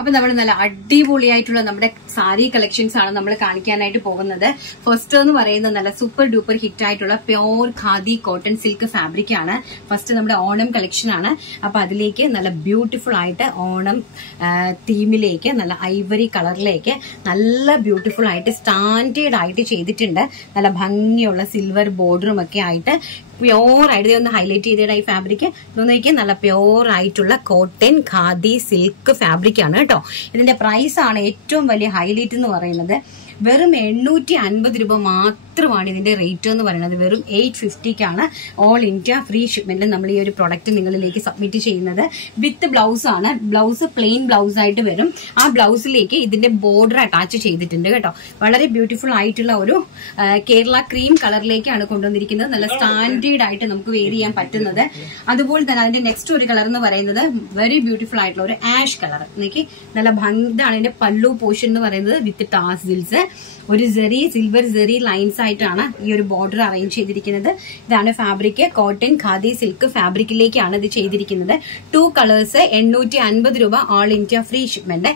അപ്പൊ നമ്മൾ നല്ല അടിപൊളിയായിട്ടുള്ള നമ്മുടെ സാരി കളക്ഷൻസ് ആണ് നമ്മൾ കാണിക്കാനായിട്ട് പോകുന്നത്. ഫസ്റ്റ് എന്ന് പറയുന്നത് നല്ല സൂപ്പർ ഡൂപ്പർ ഹിറ്റ് ആയിട്ടുള്ള pure khadi cotton silk fabric ആണ്. ഫസ്റ്റ് നമ്മുടെ ഓണം കളക്ഷൻ ആണ്. അപ്പൊ അതിലേക്ക് നല്ല ബ്യൂട്ടിഫുൾ ആയിട്ട് ഓണം തീമിലേക്ക് നല്ല ഐവറി കളറിലേക്ക് നല്ല ബ്യൂട്ടിഫുൾ ആയിട്ട് സ്റ്റാൻഡേർഡ് ആയിട്ട് ചെയ്തിട്ടുണ്ട്. നല്ല ഭംഗിയുള്ള സിൽവർ ബോർഡറും ഒക്കെ ആയിട്ട് പ്യോർ ആയിട്ട് ഒന്ന് ഹൈലൈറ്റ് ചെയ്തിട്ട് ഈ ഫാബ്രിക് നോക്കിയാൽ നല്ല പ്യോർ ആയിട്ടുള്ള കോട്ടൺ ഖാദി സിൽക്ക് ഫാബ്രിക് ആണ് കേട്ടോ. ഇതിന്റെ പ്രൈസ് ആണ് ഏറ്റവും വലിയ ഹൈലൈറ്റ് എന്ന് പറയുന്നത്. വെറും 850 രൂപ മാത്രമാണ് ഇതിന്റെ റേറ്റ് എന്ന് പറയുന്നത്. വെറും 850ക്കാണ് ഓൾ ഇന്ത്യ ഫ്രീ ഷിപ്മെന്റ് നമ്മൾ ഈ ഒരു പ്രൊഡക്റ്റ് നിങ്ങളിലേക്ക് സബ്മിറ്റ് ചെയ്യുന്നത്. വിത്ത് ബ്ലൗസ് ആണ്. ബ്ലൗസ് പ്ലെയിൻ ബ്ലൗസ് ആയിട്ട് വരും. ആ ബ്ലൗസിലേക്ക് ഇതിന്റെ ബോർഡർ അറ്റാച്ച് ചെയ്തിട്ടുണ്ട് കേട്ടോ. വളരെ ബ്യൂട്ടിഫുൾ ആയിട്ടുള്ള ഒരു കേരള ക്രീം കളറിലേക്കാണ് കൊണ്ടുവന്നിരിക്കുന്നത്. നല്ല സ്റ്റാൻഡേർഡ് ആയിട്ട് നമുക്ക് വെയർ ചെയ്യാൻ പറ്റുന്നത്. അതുപോലെ തന്നെ അതിന്റെ നെക്സ്റ്റ് ഒരു കളർ എന്ന് പറയുന്നത് വെരി ബ്യൂട്ടിഫുൾ ആയിട്ടുള്ള ഒരു ആഷ് കളർ. എനിക്ക് നല്ല ഭംഗി. ഇതാണ് ഇതിന്റെ പല്ലു പോർഷൻ എന്ന് പറയുന്നത്. വിത്ത് ടാസിൽസ് ഒരു സിൽവർ ജെറി ലൈൻസ് ആയിട്ടാണ് ഈ ഒരു ബോർഡർ അറേഞ്ച് ചെയ്തിരിക്കുന്നത്. ഇതാണ് ഫാബ്രിക്. കോട്ടൺ ഖാദി സിൽക്ക് ഫാബ്രിക്കിലേക്കാണ് ഇത് ചെയ്തിരിക്കുന്നത്. 2 കളേഴ്സ് 850 രൂപ ഓൾ ഇന്ത്യ ഫ്രീ ഷിപ്മെന്റ്.